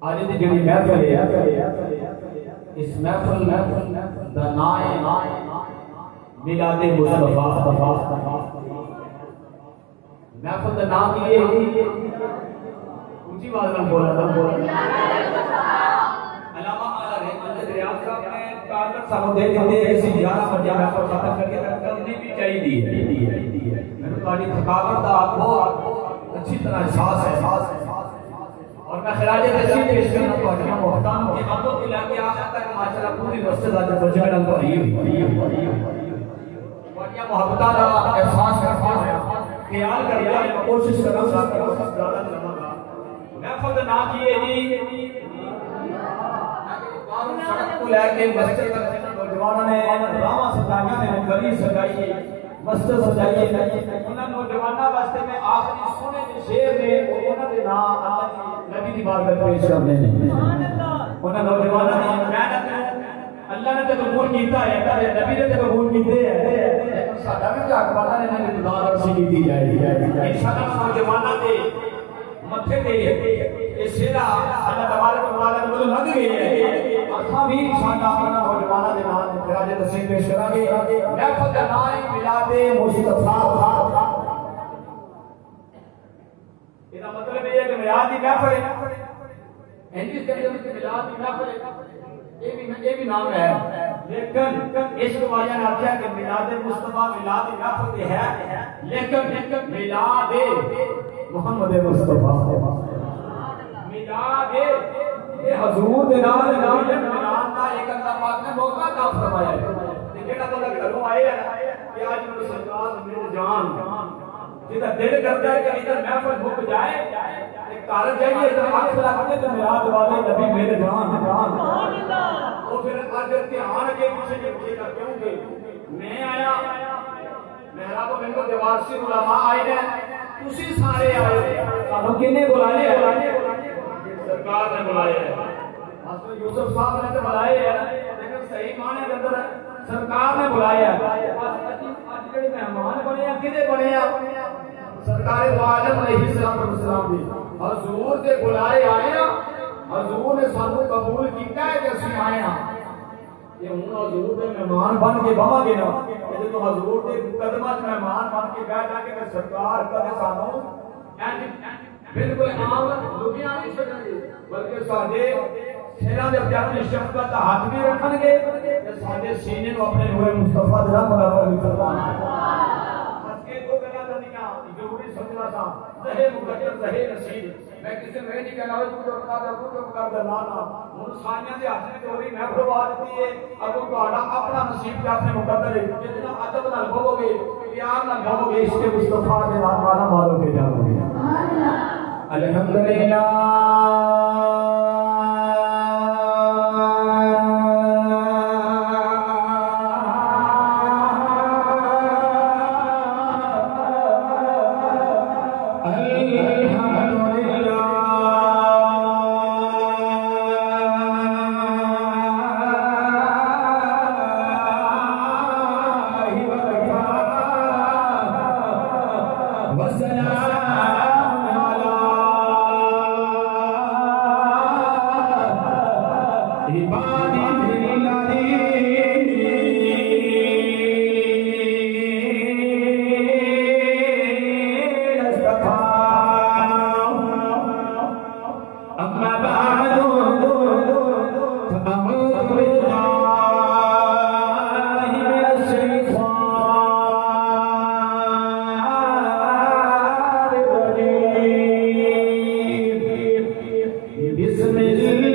آج دی جڑی محفل ہے اس محفل دا نام میلاد مصطفیٰ محفل دا نام کی ہے اونچی آواز میں بولا علامہ اعلی رحمت ریاض صاحب نے تعلق سانو دے دیتے اسی 11 بجے محفل ختم کر کے کرنی بھی چاہیے میں نے تھوڑی تھکاوٹ دا بہت اچھی طرح احساس ہے اور میں خراج تحسین پیش کرنا پڑھیا محتام کے عبدوں کے لئے آخر تک ماشاءاللہ پوری مسجد آج بجمعن ہوئی پڑھیا محبتہ رہا احساس کرتا خیال کر لیا میں کوشش کرنا چاہتا ہوں سب زیادہ لگا محفل نام کیے جی سڑک کو لے کے مسجد تک نوجوانوں نے راما سجائیاں نے گلی سجائی مسجد سجائی انہاں نوجوانوں واسطے میں آخری سونے کے شعر نے انہاں دے نام اللہ کی نبی دی بارگاہ پیش کرنے ہیں انہاں نوجوانوں نے محنت اللہ نے تے قبول کیتا ہے نبی نے تے قبول کیتے ہیں ساڈا بھی حق بندا ہے نے خدا رضی کیتی جائے انشاءاللہ نوجوانوں دے متھے تے یہ سیدھا اللہ تبارک و تعالی نے لگ گئی ہے اساں بھی انشاءاللہ اپنا نوجوانوں دے نام خراج تحسین پیش کران گے محفل دا نام میلاد مصطفیٰ یہ مطلب یہ ہے کہ میلاد کی محفل ہے ہندی کے اندر میلاد کی محفل ہے یہ بھی نام ہے لیکن اس روایہ نے کہا کہ میلاد مصطفیٰ میلاد کی محفل ہے لیکن میلاد محمد مصطفیٰ میلاد حضور دے نام میلاد کا ایک اللہ پاک نے موقع عطا فرمایا ہے جیڑا بندہ گھروں آئے ہے کہ آج میرے سرکار میرے جان جیسا دل کرتا ہے کہ ادھر محفل بھک جائے کار جائیے ادھر آنکھ لگتے تو میلاد والے نبی میرے جان وہ پھر آج دھیان کے پیچھے جو پیچھے کر کیوں گے میں آیا محراب و منکو دیوارسی علماء آئے ہیں اسی سارے آئے سانو کنے بلائے سرکار نے بلائے حضرت یوسف صاحب نے تو بلائے لیکن صحیح معنی کے اندر سرکار نے بلائے آج جڑے مہمان بنے ہیں کنے بنے ہیں سرکار دو عالم علیہ السلام بھی حضور دے بلائے آئے ہیں حضور نے سانو قبول کیتا ہے کہ اسی آئے ہیں یہ ہوں حضور دے مہمان بن کے بہا گے نا یہ تو حضور دے قدمت مہمان بن کے بیٹھا کہ سرکار کدے سانو بالکل عام لوگیاں نہیں چھڑن گے بلکہ ساڈے سیراں دے اپنی شفقت دا ہاتھ بھی رکھن گے تے ساڈے سینے نو اپنے نور مصطفیٰ دے رنگ نال فرمان بس کے دو گلاں دنیا ضروری سمجھنا تھا رہے مقدر رہے نصیب میں کسی میں نہیں کہنا تو جو کر دے نا ہن سانیاں دے ہاتھ وچ ہوری میں پروا دتی ہے اب تہاڈا اپنا نصیب تے اپنے مقدر ہے جتنا ادب نال بولو گے پیار نال بولو گے اس کے مصطفیٰ دے نام والا مالو کے جاؤ گے الحمدللہ بسم اللہ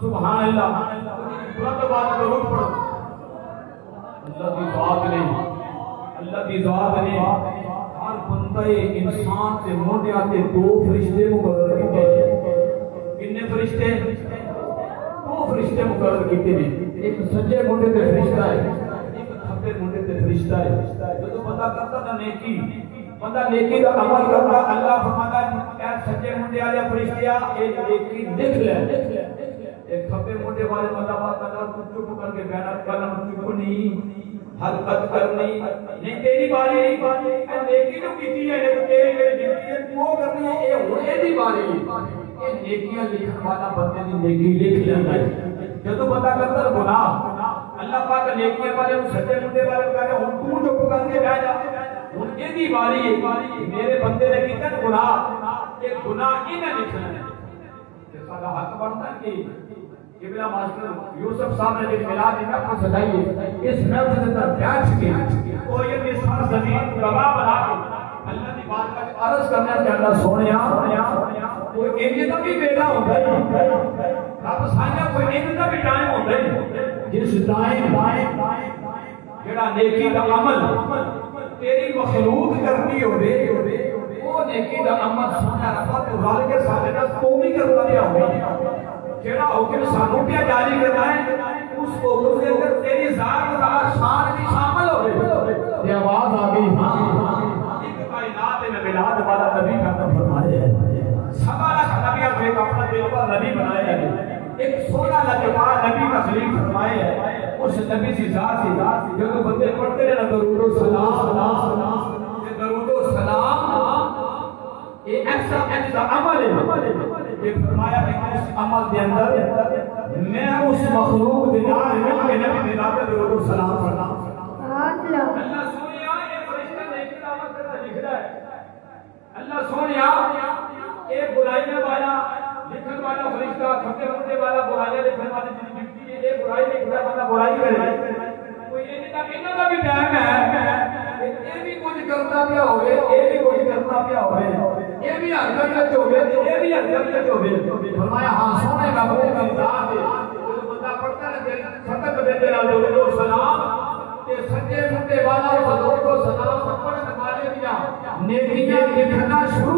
سبحان اللہ ترنت بعد درود پڑھو اللہ دی ذات نے ہر بندہ انسان سے موڈیا تے دو فرشتے مقرر کیتے کتنے فرشتے دو فرشتے مقرر کیتے ہیں ایک سجے موڈے تے فرشتہ ہے ایک کھبے موڈے تے فرشتہ ہے جو بندہ کرتا نا نیکی بندہ نیکی کا عمل کرتا اللہ فرماتا ہے اے سجے موڈے والے فرشتیا اے نیکی لکھ لے ایک کھبے موڈے والے بندہ بات کرتا چپ کر کے بیٹھا قلم چپ نہیں حرکت کرنی نہیں تیری باری اے نیکی تو کیتی ہے تیری میری ڈیوٹی ہے وہ کرنی ہے اے ہونے دی باری اے نیکیاں لکھن والا بندے دی نیکی لکھ لینا ہے جدوں بندہ کرتا گناہ اللہ پاک نیکیاں والے سچے موڈے والے کہتے ہن تو چپ کر کے بیٹھ جا ہن اے دی باری میرے بندے نے کیتا گناہ یہ گناہ انہیں لکھنا ہے تے سارا حق بنتا ہے کہ قبلہ ماسٹر یوسف صاحب نے جو میلاد میں اپنا سجائیے اس محفل سے در بیٹھ کے اور یہ نثار زمین گواہ بنا کے اللہ کی بات کا عرض کرنا کہ اللہ سونیا کوئی انج دا بھی ویلا ہوندا ہے رب سانیا کوئی انج دا بھی ٹائم ہوندا ہے جس ٹائم جڑا نیکی دا عمل تیری مخلوق کرنی ہوے وہ نیکی دا عمل سونا رب تو رل کے سارے نال تو بھی کرتا رہیا ہوے جڑا حکم سانوں پہ جاری کرنا ہے اس حکم کے اندر تیری ذات کا شان بھی شامل ہوے یہ آواز آ گئی ایک کائنات میں میلاد والا نبی کا فرمایا ہے سوا لاکھ نبیوں کو اپنا دل پر نبی بنایا ہے ایک سونا لاجواب نبی کا خلیل فرمایا ہے اس نبی کی ذات سے جو بندے پڑھتے ہیں درود و سلام درود و سلام یہ ایسا عمل ہے یہ فرمایا کہ اس عمل کے اندر میں اس مخلوق کے نال مل کے نبی نے درود و سلام پڑھنا اللہ سونیا یہ فرشتہ نیکی کا عمل کرنا لکھ رہا ہے اللہ سونیا یہ برائیاں والا لکھن والا فرشتہ کھپے ہونے والا برائیاں لکھن والی جن ڈیوٹی ہے یہ برائی لکھ رہا والا برائی کرے کوئی انہاں دا بھی ٹائم ہے یہ بھی کچھ کرنا پیا ہوئے یہ بھی کچھ کرنا پیا ہوئے یہ بھی حرکت ہوئے یہ بھی حرکت ہوئے فرمایا ہاں سونے کا منہ کی ذات ہے جو بندہ پڑھتا ہے ختم دے دے درود و سلام کہ سچے منڈے والا درود و سلام پڑھنے والے دیا نیکیاں لکھنا شروع